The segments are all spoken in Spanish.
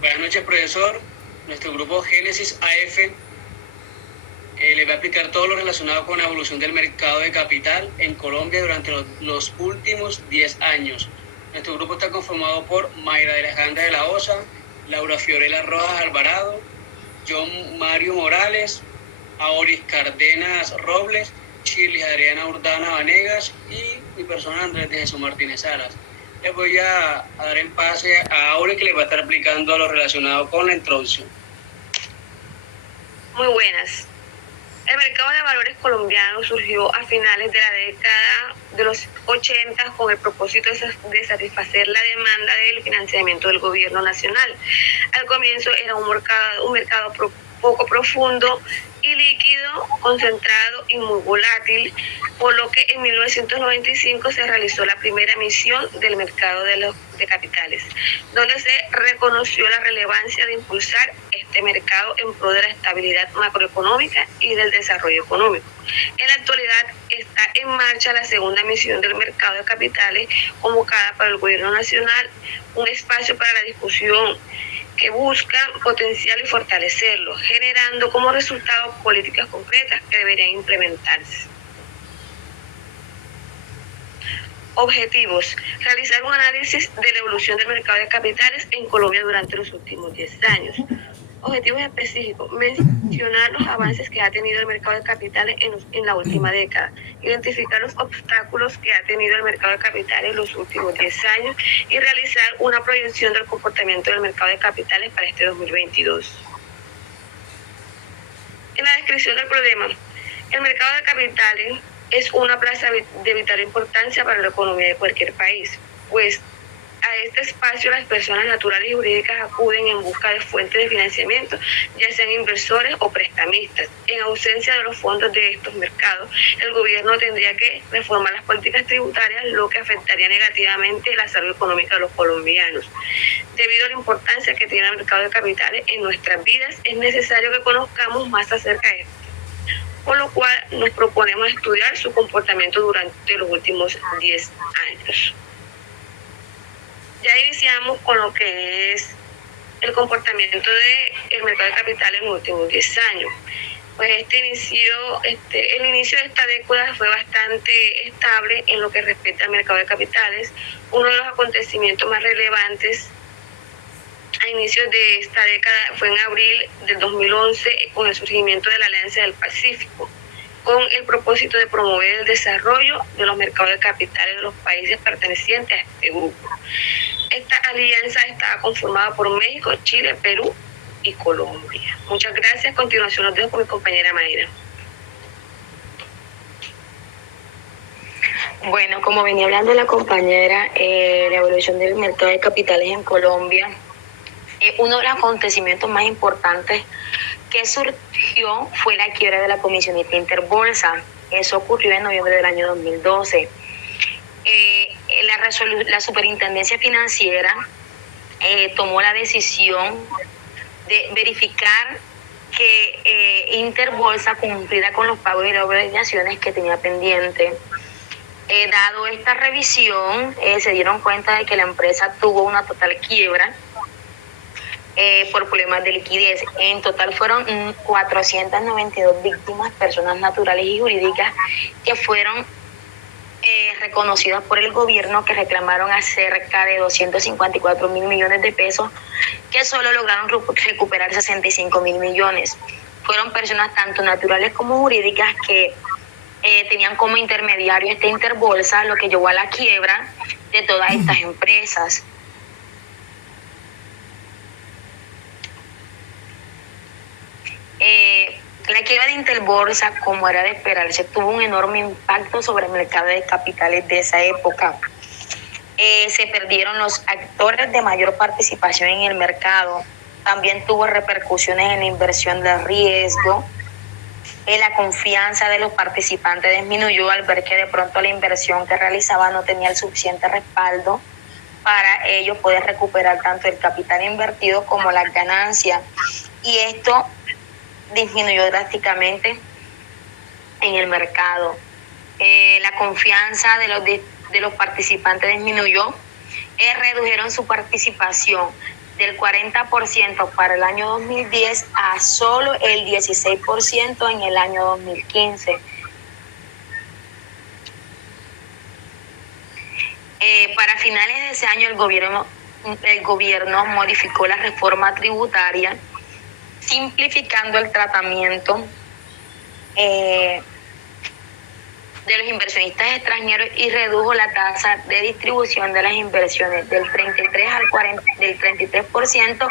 Buenas noches, profesor. Nuestro grupo Génesis AF le va a explicar todo lo relacionado con la evolución del mercado de capital en Colombia durante los últimos 10 años. Nuestro grupo está conformado por Mayra de Alejandra de la Osa, Laura Fiorella Rojas Alvarado, John Mario Morales, Auris Cárdenas Robles, Shirley Adriana Urdana Vanegas y mi persona Andrés de Jesús Martínez Salas. Les voy a dar el pase a Auris, que les va a estar explicando lo relacionado con la introducción. Muy buenas. El mercado de valores colombiano surgió a finales de la década de los 80 con el propósito de satisfacer la demanda del financiamiento del gobierno nacional. Al comienzo era un mercado poco profundo y líquido, concentrado y muy volátil, por lo que en 1995 se realizó la primera emisión del mercado de capitales, donde se reconoció la relevancia de impulsar este mercado en pro de la estabilidad macroeconómica y del desarrollo económico. En la actualidad está en marcha la segunda emisión del mercado de capitales, convocada por el gobierno nacional, un espacio para la discusión que busca potenciar y fortalecerlo, generando como resultado políticas concretas que deberían implementarse. Objetivos: realizar un análisis de la evolución del mercado de capitales en Colombia durante los últimos 10 años. Objetivos específicos: mencionar los avances que ha tenido el mercado de capitales en la última década, identificar los obstáculos que ha tenido el mercado de capitales en los últimos 10 años y realizar una proyección del comportamiento del mercado de capitales para este 2022. En la descripción del problema, el mercado de capitales es una plaza de vital importancia para la economía de cualquier país, pues a este espacio las personas naturales y jurídicas acuden en busca de fuentes de financiamiento, ya sean inversores o prestamistas. En ausencia de los fondos de estos mercados, el gobierno tendría que reformar las políticas tributarias, lo que afectaría negativamente la salud económica de los colombianos. Debido a la importancia que tiene el mercado de capitales en nuestras vidas, es necesario que conozcamos más acerca de esto, por lo cual nos proponemos estudiar su comportamiento durante los últimos 10 años. Ya iniciamos con lo que es el comportamiento del mercado de capitales en los últimos 10 años. Pues el inicio de esta década fue bastante estable en lo que respecta al mercado de capitales. Uno de los acontecimientos más relevantes a inicios de esta década fue en abril del 2011, con el surgimiento de la Alianza del Pacífico, con el propósito de promover el desarrollo de los mercados de capitales de los países pertenecientes a este grupo. Esta alianza estaba conformada por México, Chile, Perú y Colombia. Muchas gracias. A continuación los dejo con mi compañera Mayra. Bueno, como venía hablando la compañera, la evolución del mercado de capitales en Colombia, uno de los acontecimientos más importantes que surgió fue la quiebra de la comisionista Interbolsa. Eso ocurrió en noviembre del año 2012. La Superintendencia Financiera tomó la decisión de verificar que Interbolsa cumpliera con los pagos y las obligaciones que tenía pendiente. Dado esta revisión, se dieron cuenta de que la empresa tuvo una total quiebra por problemas de liquidez. En total fueron 492 víctimas, personas naturales y jurídicas, que fueron reconocidas por el gobierno, que reclamaron a cerca de 254 mil millones de pesos, que solo lograron recuperar 65 mil millones. Fueron personas tanto naturales como jurídicas que tenían como intermediario esta Interbolsa, lo que llevó a la quiebra de todas estas empresas. La quiebra de Interbolsa, como era de esperarse, tuvo un enorme impacto sobre el mercado de capitales de esa época. Se perdieron los actores de mayor participación en el mercado. También tuvo repercusiones en la inversión de riesgo. La confianza de los participantes disminuyó al ver que de pronto la inversión que realizaban no tenía el suficiente respaldo para ellos poder recuperar tanto el capital invertido como las ganancias. Y esto disminuyó drásticamente en el mercado. La confianza de los participantes disminuyó, redujeron su participación. del 40% para el año 2010 a solo el 16% en el año 2015. Para finales de ese año el gobierno modificó la reforma tributaria, simplificando el tratamiento de los inversionistas extranjeros y redujo la tasa de distribución de las inversiones del 33%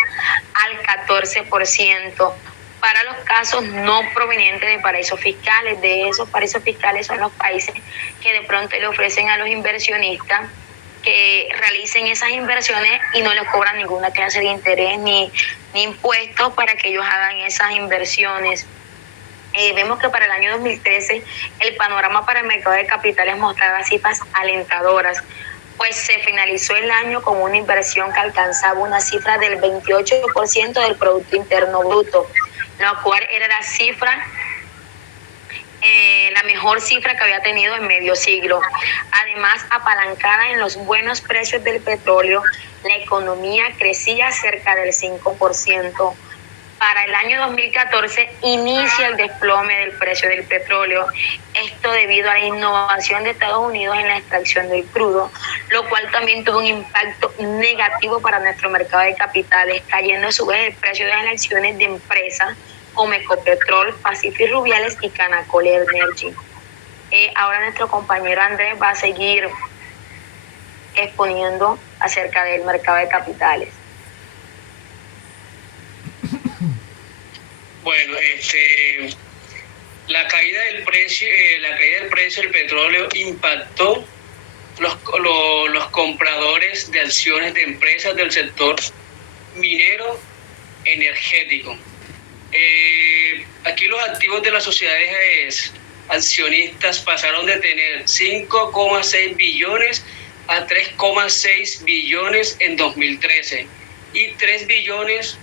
al 14% para los casos no provenientes de paraísos fiscales. De esos paraísos fiscales son los países que de pronto le ofrecen a los inversionistas que realicen esas inversiones y no les cobran ninguna clase de interés ni impuestos para que ellos hagan esas inversiones. Vemos que para el año 2013 el panorama para el mercado de capitales mostraba cifras alentadoras, pues se finalizó el año con una inversión que alcanzaba una cifra del 28% del Producto Interno Bruto, lo cual era la mejor cifra que había tenido en medio siglo. Además, apalancada en los buenos precios del petróleo, la economía crecía cerca del 5%. Para el año 2014 inicia el desplome del precio del petróleo, esto debido a la innovación de Estados Unidos en la extracción del crudo, lo cual también tuvo un impacto negativo para nuestro mercado de capitales, cayendo a su vez el precio de las acciones de empresas como Ecopetrol, Pacific Rubiales y Canacol Energy. Ahora nuestro compañero Andrés va a seguir exponiendo acerca del mercado de capitales. Bueno, la caída del precio del petróleo impactó los compradores de acciones de empresas del sector minero energético. Aquí los activos de las sociedades accionistas pasaron de tener 5,6 billones a 3,6 billones en 2013 y 3 billones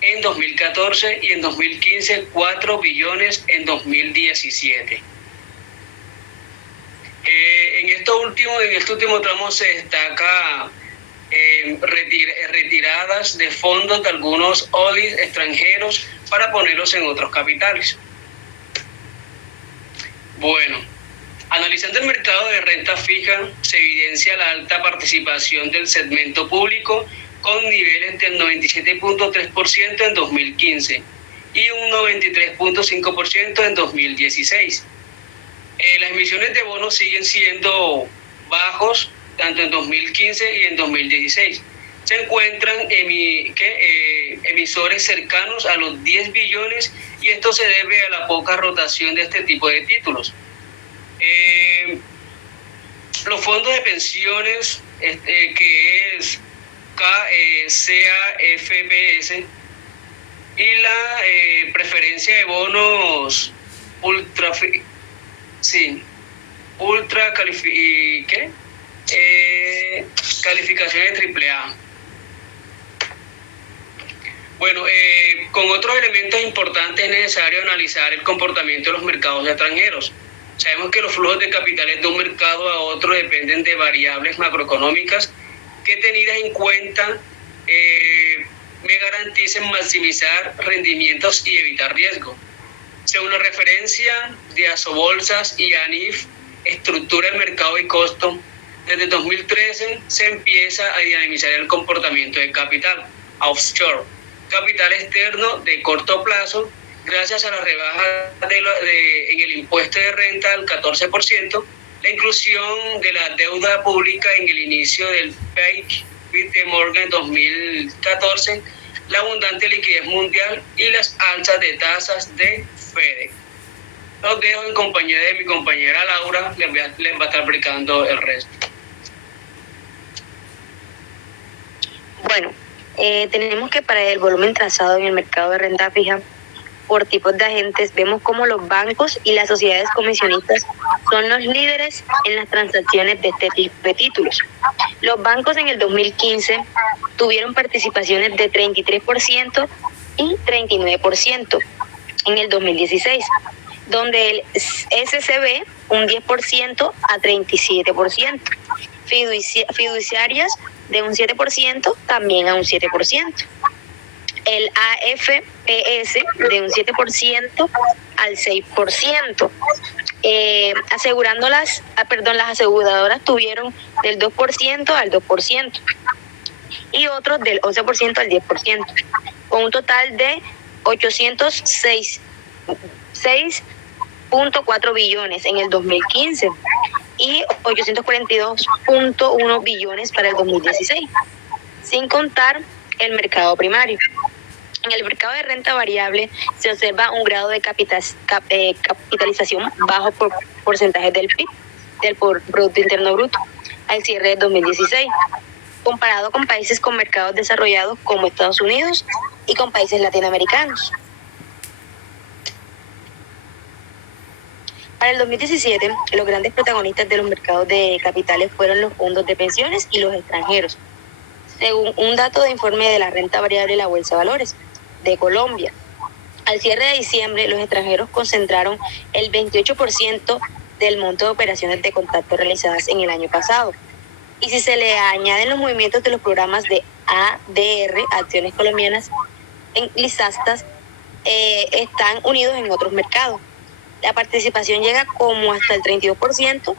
en 2014 y en 2015 4 billones en 2017. En este último tramo se destaca retiradas de fondos de algunos ODIs extranjeros para ponerlos en otros capitales. Bueno, analizando el mercado de renta fija, se evidencia la alta participación del segmento público con niveles del 97.3% en 2015 y un 93.5% en 2016. Las emisiones de bonos siguen siendo bajos tanto en 2015 y en 2016. Se encuentran emisores cercanos a los 10 billones y esto se debe a la poca rotación de este tipo de títulos. Los fondos de pensiones, que es CAFPS, y la preferencia de bonos calificaciones AAA. Bueno, con otros elementos importantes es necesario analizar el comportamiento de los mercados extranjeros. Sabemos que los flujos de capitales de un mercado a otro dependen de variables macroeconómicas que, tenidas en cuenta, me garanticen maximizar rendimientos y evitar riesgo. Según la referencia de Asobolsas y ANIF, estructura el mercado y costo, desde 2013 se empieza a dinamizar el comportamiento de capital offshore, capital externo de corto plazo, gracias a la rebaja en el impuesto de renta al 14%, la inclusión de la deuda pública en el inicio del peak de Morgan en 2014, la abundante liquidez mundial y las alzas de tasas de FED. Los dejo en compañía de mi compañera Laura, les va a estar explicando el resto. Bueno, tenemos que para el volumen trazado en el mercado de renta fija por tipos de agentes, vemos como los bancos y las sociedades comisionistas son los líderes en las transacciones de este tipo de títulos. Los bancos en el 2015 tuvieron participaciones de 33% y 39% en el 2016, donde el SCB un 10% a 37%. fiduciarias de un 7% también a un 7%. El AFPS de un 7% al 6%. Las aseguradoras tuvieron del 2% al 2% y otros del 11% al 10%, con un total de 806.4 billones en el 2015 y 842.1 billones para el 2016, sin contar el mercado primario. En el mercado de renta variable se observa un grado de capitalización bajo por porcentaje del PIB, del Producto Interno Bruto, al cierre de 2016, comparado con países con mercados desarrollados como Estados Unidos y con países latinoamericanos. Para el 2017, los grandes protagonistas de los mercados de capitales fueron los fondos de pensiones y los extranjeros, según un dato de informe de la renta variable de la Bolsa de Valores de Colombia. Al cierre de diciembre, los extranjeros concentraron el 28% del monto de operaciones de contacto realizadas en el año pasado. Y si se le añaden los movimientos de los programas de ADR, Acciones Colombianas Enlistas, están unidos en otros mercados. La participación llega como hasta el 32%.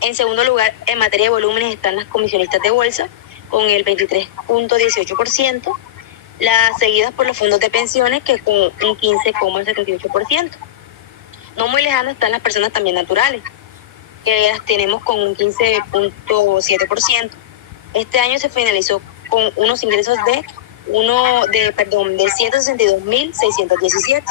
En segundo lugar, en materia de volúmenes están las comisionistas de bolsa, con el 23.18%, las seguidas por los fondos de pensiones, que con un 15.78%. No muy lejanas están las personas también naturales, que las tenemos con un 15.7%. Este año se finalizó con unos ingresos de 162.617,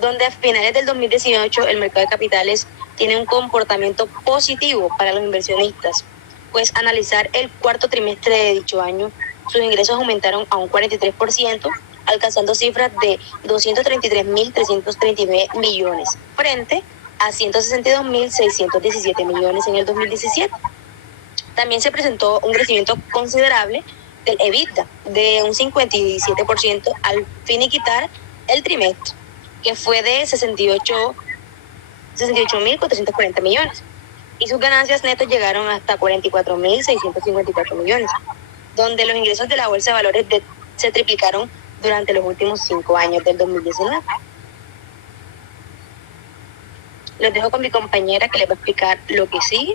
donde a finales del 2018 el mercado de capitales tiene un comportamiento positivo para los inversionistas, pues analizar el cuarto trimestre de dicho año, sus ingresos aumentaron a un 43%, alcanzando cifras de 233.339 millones, frente a 162.617 millones en el 2017. También se presentó un crecimiento considerable del EBITDA de un 57% al finiquitar el trimestre, que fue de 68.440 millones, y sus ganancias netas llegaron hasta 44.654 millones, donde los ingresos de la Bolsa de Valores se triplicaron durante los últimos 5 años del 2019. Los dejo con mi compañera que les va a explicar lo que sigue.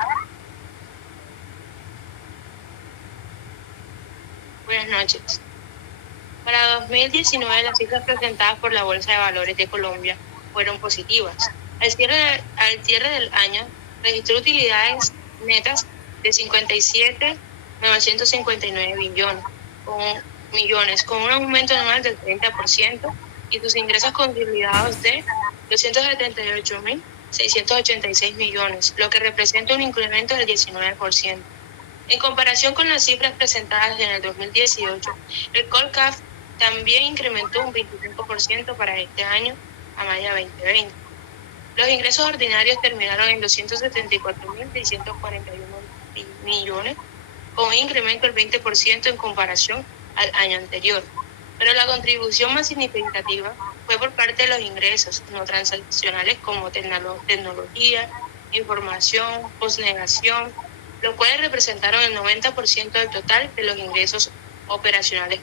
Buenas noches. Para 2019, las cifras presentadas por la Bolsa de Valores de Colombia fueron positivas. Al cierre del año, registró utilidades netas de 57.959 millones, con un aumento anual del 30%, y sus ingresos consolidados de 278.686 millones, lo que representa un incremento del 19%. En comparación con las cifras presentadas en el 2018, el Colcap también incrementó un 25% para este año a mayo 2020. Los ingresos ordinarios terminaron en 274.641 millones, con un incremento del 20% en comparación al año anterior. Pero la contribución más significativa fue por parte de los ingresos no transaccionales como tecnología, información, postnegación, los cuales representaron el 90% del total de los ingresos operacionales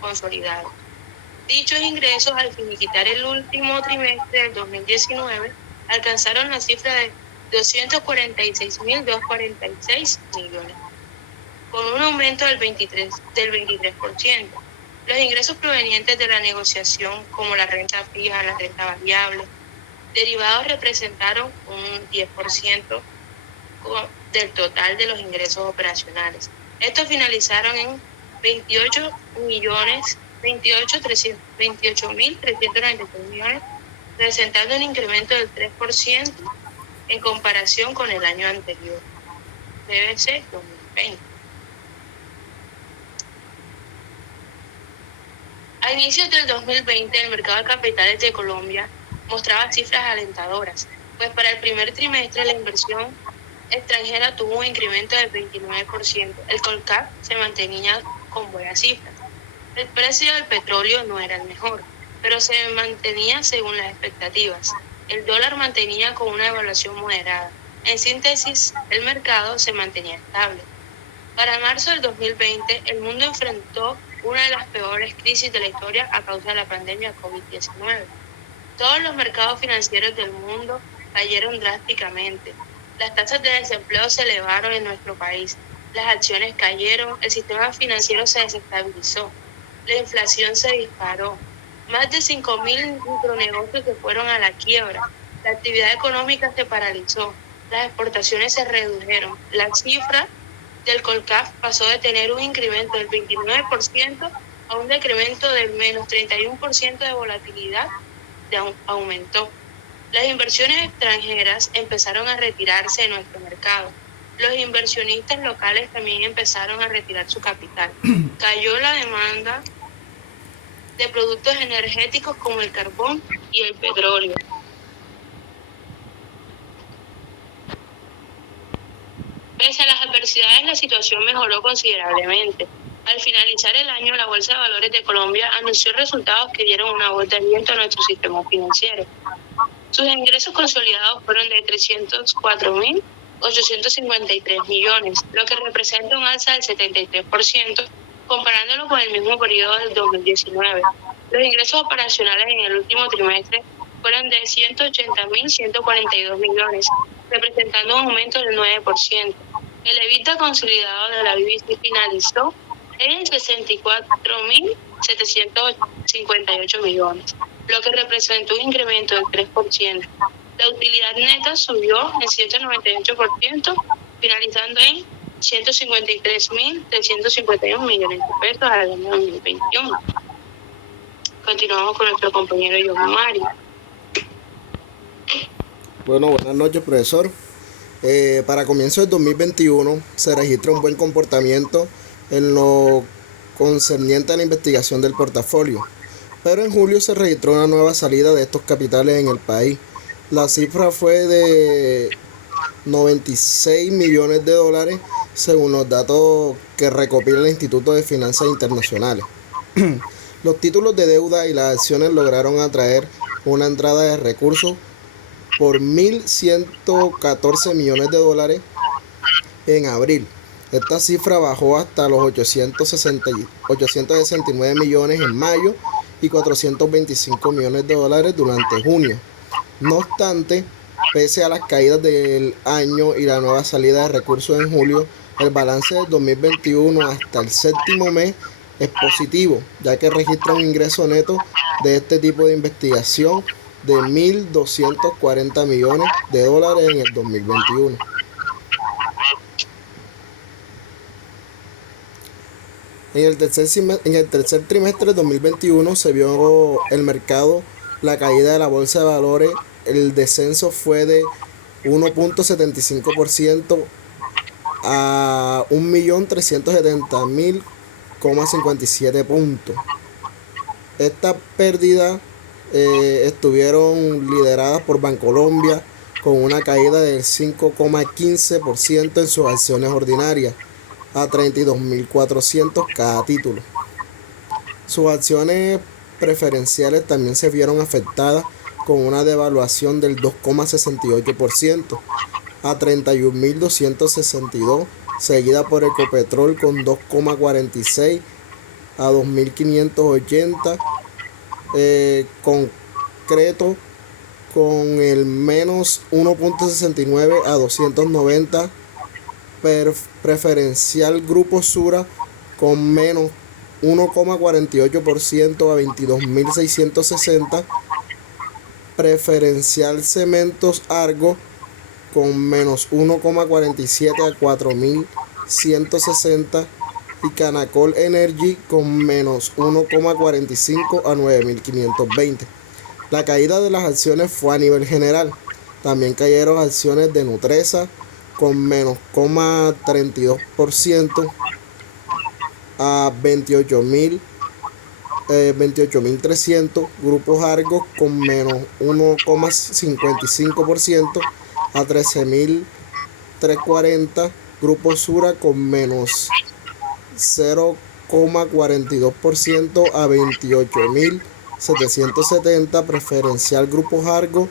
consolidados. Dichos ingresos, al finiquitar el último trimestre del 2019, alcanzaron la cifra de 246.246 millones, con un aumento del 23%. Los ingresos provenientes de la negociación, como la renta fija, la renta variable, derivados, representaron un 10% del total de los ingresos operacionales. Estos finalizaron en 28.393 millones, presentando un incremento del 3% en comparación con el año anterior, BBC 2020. A inicios del 2020, el mercado de capitales de Colombia mostraba cifras alentadoras, pues para el primer trimestre la inversión extranjera tuvo un incremento del 29%. El Colcap se mantenía con buenas cifras. El precio del petróleo no era el mejor, pero se mantenía según las expectativas. El dólar mantenía con una evaluación moderada. En síntesis, el mercado se mantenía estable. Para marzo del 2020, el mundo enfrentó una de las peores crisis de la historia a causa de la pandemia COVID-19. Todos los mercados financieros del mundo cayeron drásticamente. Las tasas de desempleo se elevaron en nuestro país, las acciones cayeron, el sistema financiero se desestabilizó, la inflación se disparó, más de 5.000 micronegocios se fueron a la quiebra, la actividad económica se paralizó, las exportaciones se redujeron, la cifra del Colcaf pasó de tener un incremento del 29% a un decremento del menos 31% de volatilidad, aumentó. Las inversiones extranjeras empezaron a retirarse de nuestro mercado. Los inversionistas locales también empezaron a retirar su capital. Cayó la demanda de productos energéticos como el carbón y el petróleo. Pese a las adversidades, la situación mejoró considerablemente. Al finalizar el año, la Bolsa de Valores de Colombia anunció resultados que dieron una voz de aliento a nuestro sistema financiero. Sus ingresos consolidados fueron de 304.853 millones, lo que representa un alza del 73%, comparándolo con el mismo periodo del 2019. Los ingresos operacionales en el último trimestre fueron de 180.142 millones, representando un aumento del 9%. El EBITDA consolidado de la BBC finalizó en 64.758 millones, lo que representó un incremento del 3%. La utilidad neta subió en 198%, finalizando en 153.351 millones de pesos al año 2021. Continuamos con nuestro compañero John Mario. Bueno, buenas noches, profesor. Para comienzo del 2021 se registra un buen comportamiento en lo concerniente a la investigación del portafolio, pero en julio se registró una nueva salida de estos capitales en el país. La cifra fue de 96 millones de dólares según los datos que recopila el Instituto de Finanzas Internacionales. Los títulos de deuda y las acciones lograron atraer una entrada de recursos por 1.114 millones de dólares en abril. Esta cifra bajó hasta los 869 millones en mayo y 425 millones de dólares durante junio. No obstante, pese a las caídas del año y la nueva salida de recursos en julio, el balance del 2021 hasta el séptimo mes es positivo, ya que registra un ingreso neto de este tipo de investigación de 1.240 millones de dólares en el 2021. En el tercer trimestre del 2021 se vio el mercado, la caída de la bolsa de valores, el descenso fue de 1.75% a 1.370.057 puntos. Estas pérdidas estuvieron lideradas por Bancolombia con una caída del 5,15% en sus acciones ordinarias a 32.400 cada título. Sus acciones preferenciales también se vieron afectadas con una devaluación del 2,68% a 31.262, seguida por Ecopetrol con 2,46 a 2.580, concreto con el menos 1.69 a 290, preferencial Grupo Sura con menos 1,48% a 22.660, preferencial Cementos Argo con menos 1,47 a 4.160 y Canacol Energy con menos 1,45 a 9.520. La caída de las acciones fue a nivel general. También cayeron acciones de Nutresa con menos 0,32% a 28.300, Grupos Argos con menos 1,55% a 13.340, Grupo Sura con menos 0,42% a 28.770, preferencial Grupos Argos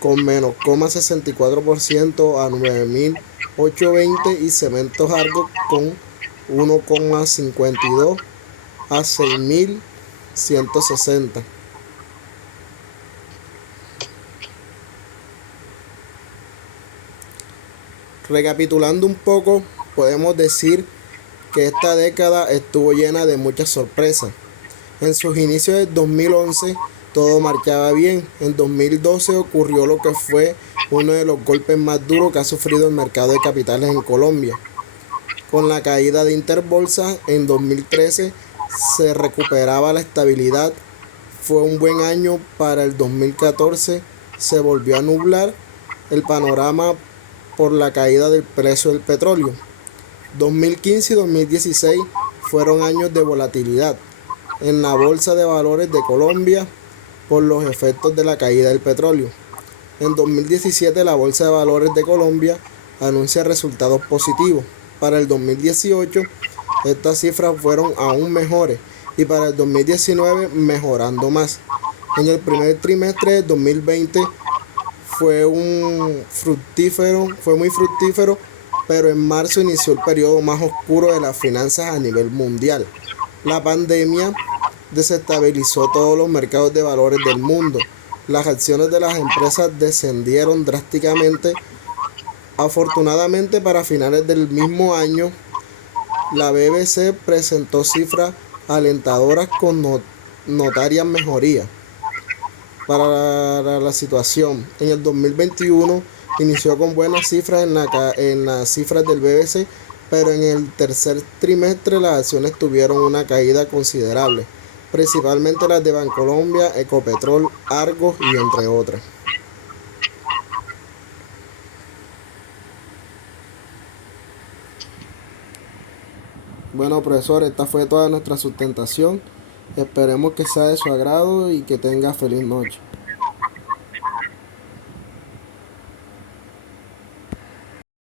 con menos 0,64% a 9.820 y Cementos Argos con 1,52 a 6.160. Recapitulando un poco, podemos decir que esta década estuvo llena de muchas sorpresas. En sus inicios del 2011 todo marchaba bien. En 2012 ocurrió lo que fue uno de los golpes más duros que ha sufrido el mercado de capitales en Colombia. Con la caída de Interbolsa en 2013 se recuperaba la estabilidad. Fue un buen año para el 2014. Se volvió a nublar el panorama por la caída del precio del petróleo. 2015 y 2016 fueron años de volatilidad en la Bolsa de Valores de Colombia por los efectos de la caída del petróleo. En 2017 la Bolsa de Valores de Colombia anuncia resultados positivos. Para el 2018 estas cifras fueron aún mejores y para el 2019 mejorando más. En el primer trimestre de 2020 fue muy fructífero, pero en marzo inició el periodo más oscuro de las finanzas a nivel mundial. La pandemia desestabilizó todos los mercados de valores del mundo. Las acciones de las empresas descendieron drásticamente. Afortunadamente, para finales del mismo año, la BBC presentó cifras alentadoras con notarias mejorías para la situación. En el 2021 inició con buenas cifras en las cifras del BBC, pero en el tercer trimestre las acciones tuvieron una caída considerable, principalmente las de Bancolombia, Ecopetrol, Argos y entre otras. Bueno, profesor, esta fue toda nuestra sustentación. Esperemos que sea de su agrado y que tenga feliz noche.